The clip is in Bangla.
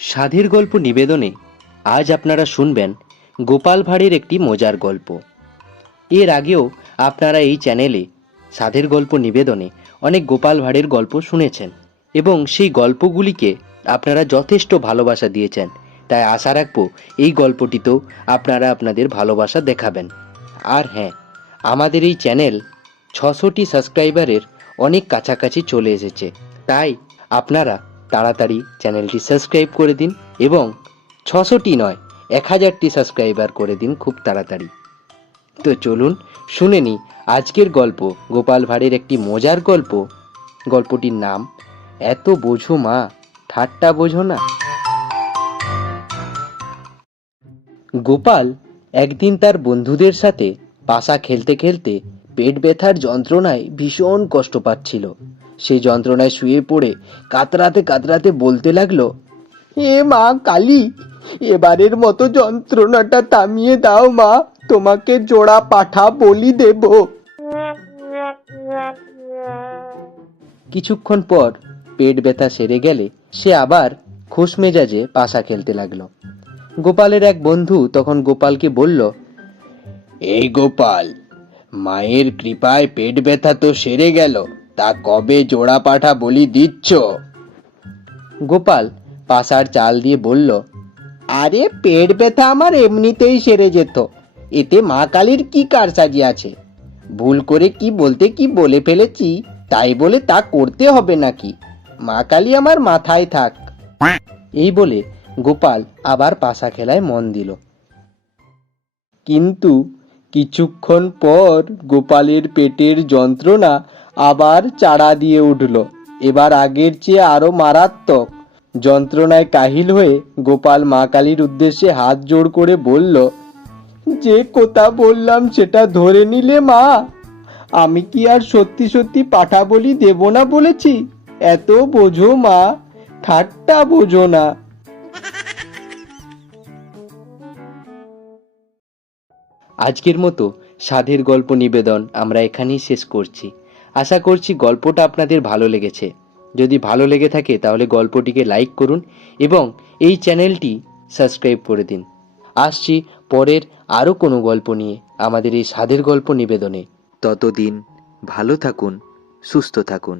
সাধের গল্প নিবেদনে আজ আপনারা শুনবেন গোপাল ভাঁড়ের একটি মজার গল্প। এর আগেও আপনারা এই চ্যানেলে সাধের গল্প নিবেদনে অনেক গোপাল ভাঁড়ের গল্প শুনেছেন এবং সেই গল্পগুলিকে আপনারা যথেষ্ট ভালোবাসা দিয়েছেন। তাই আশা রাখবো এই গল্পটিতেও আপনারা আপনাদের ভালোবাসা দেখাবেন। আর হ্যাঁ, আমাদের এই চ্যানেল 600টি সাবস্ক্রাইবারের অনেক কাছাকাছি চলে এসেছে। তাই আপনারা তাড়াতাড়ি চ্যানেলটি সাবস্ক্রাইব করে দিন এবং 600টি নয় 1000টি সাবস্ক্রাইবার করে দিন খুব তাড়াতাড়ি। তো চলুন শুনে নিই আজকের গল্প, গোপাল ভাঁড়ের একটি মজার গল্প। গল্পটির নাম এত বোঝো মা, ঠাট্টা বোঝো না। গোপাল একদিন তার বন্ধুদের সাথে পাশা খেলতে খেলতে পেট ব্যথার যন্ত্রণায় ভীষণ কষ্ট পাচ্ছিল। সেই যন্ত্রণায় শুয়ে পড়ে কাতরাতে কাতরাতে বলতে লাগলো, এ মা কালী, এবারের মতো যন্ত্রণাটা থামিয়ে দাও মা, তোমাকে জোড়া পাঠা বলি দেব। কিছুক্ষণ পর পেট ব্যথা সেরে গেলে সে আবার খোশ মেজাজে পাশা খেলতে লাগলো। গোপালের এক বন্ধু তখন গোপালকে বলল, এই গোপাল, মায়ের কৃপায় পেট ব্যথা তো সেরে গেল, তা কবে জোড়া পাঠা বলি দিচ্ছ? গোপাল পাশার চাল দিয়ে বলল, আরে পেট ব্যথা আমার এমনিতেই সেরে যেত, এতে মা কালীর কি কারসাজি আছে? ভুল করে কি বলতে কি বলে ফেলেছি, তাই বলে তা করতে হবে নাকি? মা কালী আমার মাথায় থাক। এই বলে গোপাল আবার পাশা খেলায় মন দিল। কিন্তু কিছুক্ষণ পর গোপালের পেটের যন্ত্রণা আবার চাড়া দিয়ে উঠল, এবার আগের চেয়ে আরো মারাত্মক। যন্ত্রণায় কাহিল হয়ে গোপাল মা কালীর উদ্দেশ্যে হাত জোড় করে বলল, যে কথা বললাম সেটা ধরে নিলে মা? আমি কি আর সত্যি সত্যি পাঠা বলি দেব না বলেছি? এত বোঝো মা, ঠাট্টা বোঝো না। আজকের মতো সাধের গল্প নিবেদন আমরা এখানেই শেষ করছি। আশা করছি গল্পটা আপনাদের ভালো লেগেছে। যদি ভালো লেগে থাকে তাহলে গল্পটিকে লাইক করুন এবং এই চ্যানেলটি সাবস্ক্রাইব করে দিন। আসছি পরের আরও কোনো গল্প নিয়ে আমাদের এই সাধের গল্প নিবেদনে। ততদিন ভালো থাকুন, সুস্থ থাকুন।